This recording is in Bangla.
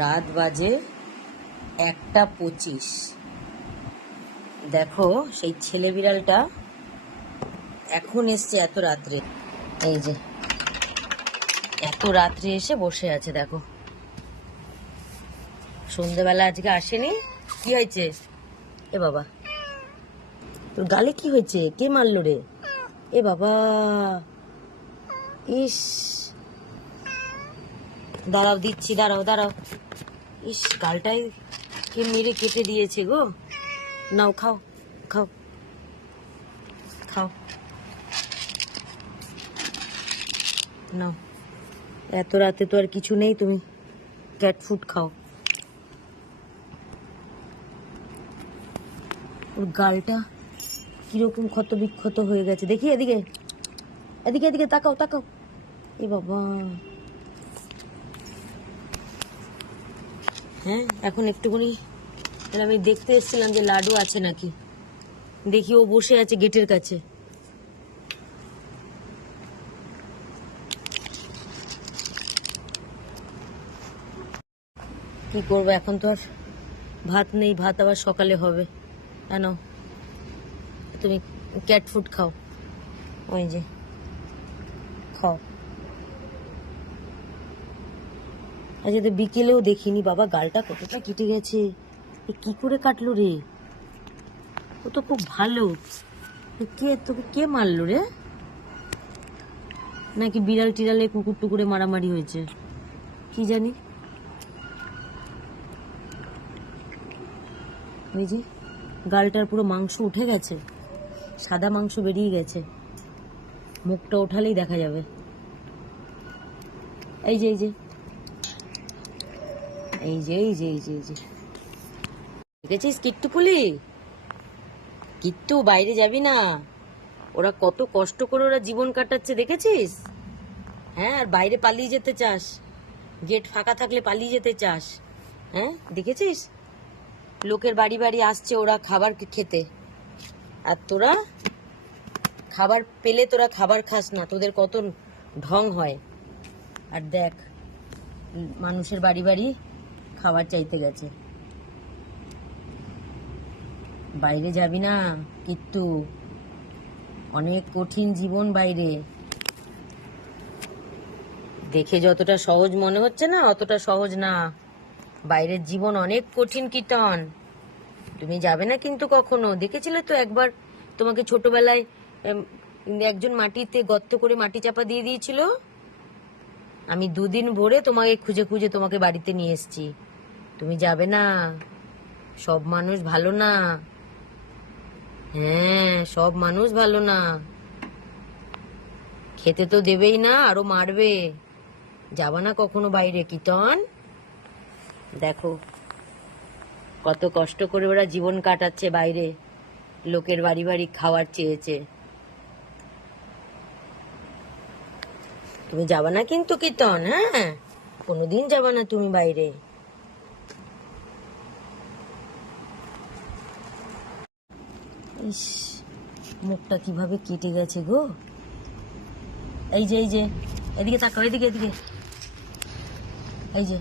রাত বাজে 1:25। দেখো সেই ছেলে বিড়ালটা এখন এসছে এত রাত্রে। এই যে এত রাত্রে এসে বসে আছে। দেখো সন্ধ্যেবেলা আজকে আসেনি। কি হয়েছে? এ বাবা, তোর গালে কি হয়েছে? কে মারলো রে? এ বাবা, ইস, দাঁড়াও দিচ্ছি, দাঁড়াও দাঁড়াও। ইস, গালটাই কে মেরে কেটে দিয়েছে গো। নাও খাও খাও খাও, নাও। এত রাতে তো আর কিছু নেই, তুমি ক্যাট ফুড খাও। ওর গালটা কিরকম ক্ষত বিক্ষত হয়ে গেছে দেখি। এদিকে এদিকে এদিকে তাকাও তাকাও। এ বাবা, হ্যাঁ এখন একটুখানি আমি দেখতে এসেছিলাম যে লাডু আছে নাকি। দেখি ও বসে আছে গেটের কাছে। কি করবো এখন, তো আর ভাত নেই, ভাত আবার সকালে হবে। কেন তুমি ক্যাট ফুড খাও, ওই যে খাও। আচ্ছা, তো বিকেলেও দেখিনি বাবা, গালটা কতটা কেটে গেছে। এ কি করে কাটলো রে? ও তো খুব ভালো। তোকে কে মারলো রে? নাকি বিড়াল টিড়ালে কুকুর টুকুরে মারামারি হয়েছে, কি জানি। এই যে গালটার পুরো মাংস উঠে গেছে, সাদা মাংস বেরিয়ে গেছে। মুখটা ওঠালেই দেখা যাবে। এই যে এই যে এই যে এই যে এই যে এই যে দেখেছিস কিট্টু পুলি? কিট্টু, বাইরে যাবি না। ওরা কত কষ্ট করে ওরা জীবন কাটাচ্ছে, দেখেছিস? হ্যাঁ, আর বাইরে পালিয়ে যেতে চাস? গেট ফাঁকা থাকলে পালিয়ে যেতে চাস? হ্যাঁ, দেখেছিস? লোকের বাড়ি বাড়ি আসছে ওরা খাবার খেতে, আর তোরা খাবার পেলে তোরা খাবার খাস না। তোদের কত ঢং হয়। আর দেখ, মানুষের বাড়ি বাড়ি খাবার চাইতে গেছে। বাইরে যাবি না কিট্টু, অনেক কঠিন জীবন বাইরে। দেখে যতটা সহজ মনে হচ্ছে না, অতটা সহজ না। বাইরের জীবন অনেক কঠিন কীর্তন। তুমি যাবে না কিন্তু কখনো। দেখেছিলে তো একবার তোমাকে ছোটবেলায় একজন মাটিতে গর্ত করে মাটি চাপা দিয়ে দিয়েছিল। আমি 2 দিন ভরে তোমাকে খুঁজে খুঁজে তোমাকে বাড়িতে নিয়ে এসেছি। তুমি যাবে না। সব মানুষ ভালো না। হ্যাঁ, সব মানুষ ভালো না। খেতে তো দেবেই না, আরো মারবে। যাবা না কখনো বাইরে কীর্তন। দেখো কত কষ্ট করে ওরা জীবন কাটাচ্ছে বাইরে, লোকের বাড়ি বাড়ি খাবার চেয়েছে। তুমি যাবা না কিন্তু কীর্তন, হ্যাঁ, কোনোদিন যাবা না তুমি বাইরে। ইস, মুখটা কিভাবে কেটে গেছে গো। এই যে এই যে এদিকে তাকাও, এদিকে এদিকে, এই যে